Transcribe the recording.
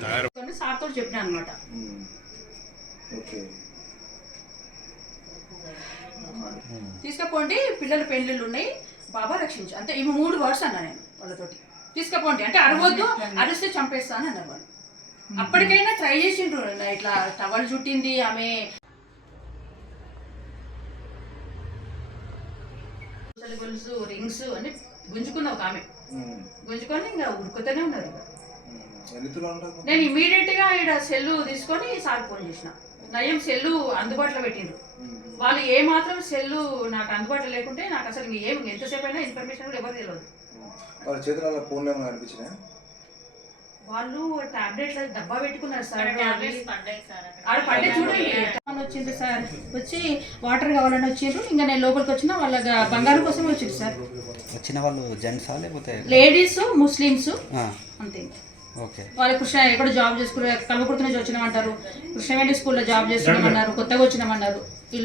తయారు? అని సార్తో చెప్పిన అనమాట ఓకే. తీసుకపోండి పిల్లల పెళ్ళిళ్ళు ఉన్నాయి బాబా రక్షించు. అంటే ఇవి మూడు వర్డ్స్ అన్నా నేను వాళ్ళతోటి. తీసుకపోండి. అంటే అరవద్దు అరిస్తే చంపేస్తాను అన్నారు వాళ్ళు అప్పటికైనా ట్రై చేసిండ్రు. ఇట్లా టవల్ చుట్టింది ఆమె ముసలి గొలుసు రింగ్స్ అని గుంజుకుంది ఒక ఆమె. గుంజుకొని ఇంకా. ఉరుకుతూనే ఉన్నారు నేను ఇమీడియట్గా ఇక్కడ సెల్లు తీసుకొని సార్ ఫోన్ చేసిన. నయం సెల్లు అందుబాటులో పెట్టిండ్రు. వాళ్ళు ఏ మాత్రం సెల్లు నాకు అందుబాటులో లేకుంటే నాకు అసలు ఏం ఎంతసేపు అయినా ఇన్ఫర్మేషన్ కూడా ఎవరు తెలియదు వాళ్ళ ఏమైనా అనిపించినాయి వాళ్ళు టాబ్లెట్ల డబ్బా పెట్టుకున్నారు సార్. టాబ్లెట్స్ పడ్డాయి సార్ అక్కడ. ఆడ పడ్డే చూడండి. అని వచ్చింది సార్. వచ్చి వాటర్ కావాలని వచ్చిండ్రు. ఇంకా నేను లోపలికి వచ్చిన వాళ్ళ బంగారం కోసం వచ్చింది సార్. వచ్చిన వాళ్ళు జెంట్సా లేకపోతే లేడీస్ ముస్లిమ్స్ అంతే. ఓకే. వాళ్ళు కృష్ణ ఎక్కడ జాబ్ చేసుకునే కల్వకుర్తి నుంచి వచ్చినామంటారు. కృష్ణవేణి స్కూల్లో జాబ్ చేస్తున్నామన్నారు కొత్తగా వచ్చినామన్నారు.